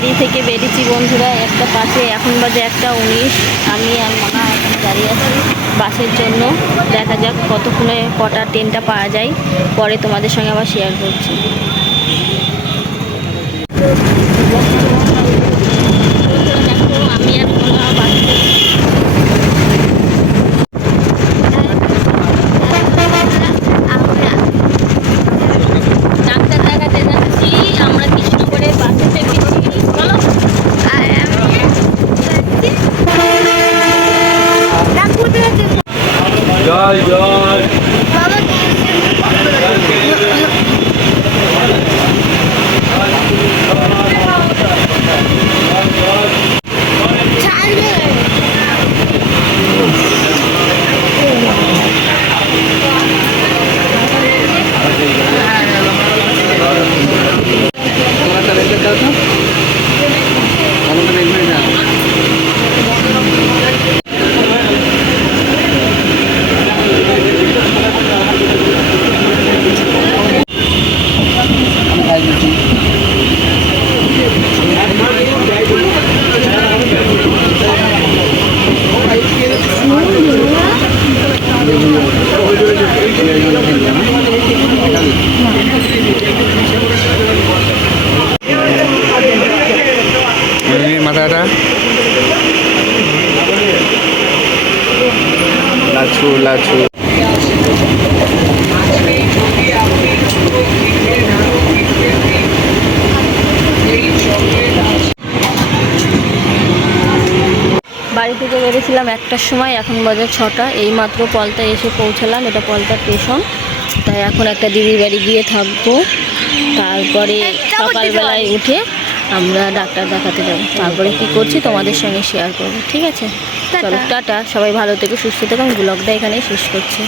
বাড়ি থেকে বেরিয়েছি বন্ধুরা 1:05, এখন বাজে 1:19। আমি আর মামা এখানে দাঁড়িয়ে আছি বাসের জন্য। দেখা যাক কতক্ষণে কটা ট্রেনটা পাওয়া যায়, পরে তোমাদের সঙ্গে আবার শেয়ার করছি। আমি আর মামা বাসে ডাক্তার দেখাতে যাচ্ছি। আমরা কৃষ্ণগড়ে বাসে থেকেছি। বলো জয় জয় মাথাটা লাচু লাচু। বাড়ি থেকে বেরিয়েছিলাম 1টার সময়, এখন বাজে 6টা। এইমাত্র পলতায় এসে পৌঁছালাম। এটা পলতা স্টেশন। তাই এখন একটা দিদির বাড়ি গিয়ে থাকবো, তারপরে সকালবেলায় উঠে আমরা ডাক্তার দেখাতে যাবো। তারপরে কি করছি তোমাদের সঙ্গে শেয়ার করবো, ঠিক আছে? চলো টাটা, সবাই ভালো থেকো, সুস্থ থেকো। আমি ব্লগটা এখানেই শেষ করছি।